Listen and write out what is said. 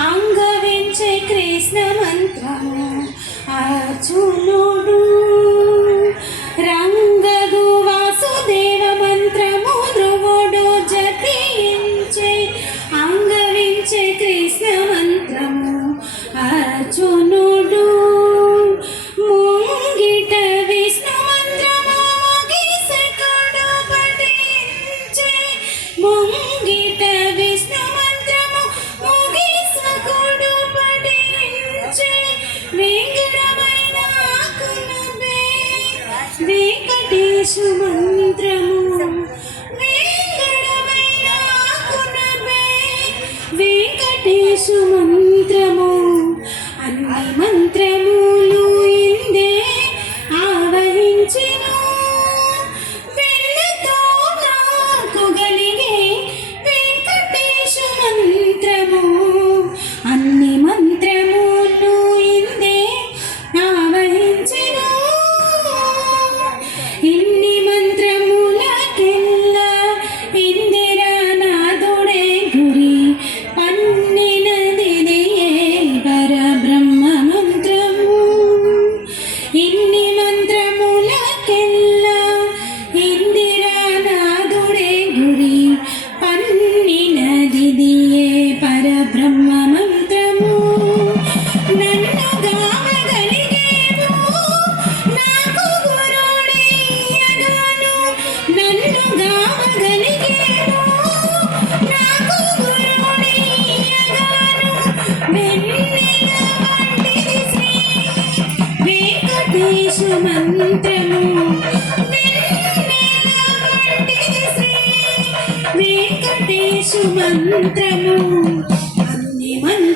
అంగవించే కృష్ణ మంత్రము అర్జునుడు వెంకటేశు మంత్రము. అన్ని మంత్రము. మంత్రము అన్ని మంత్ర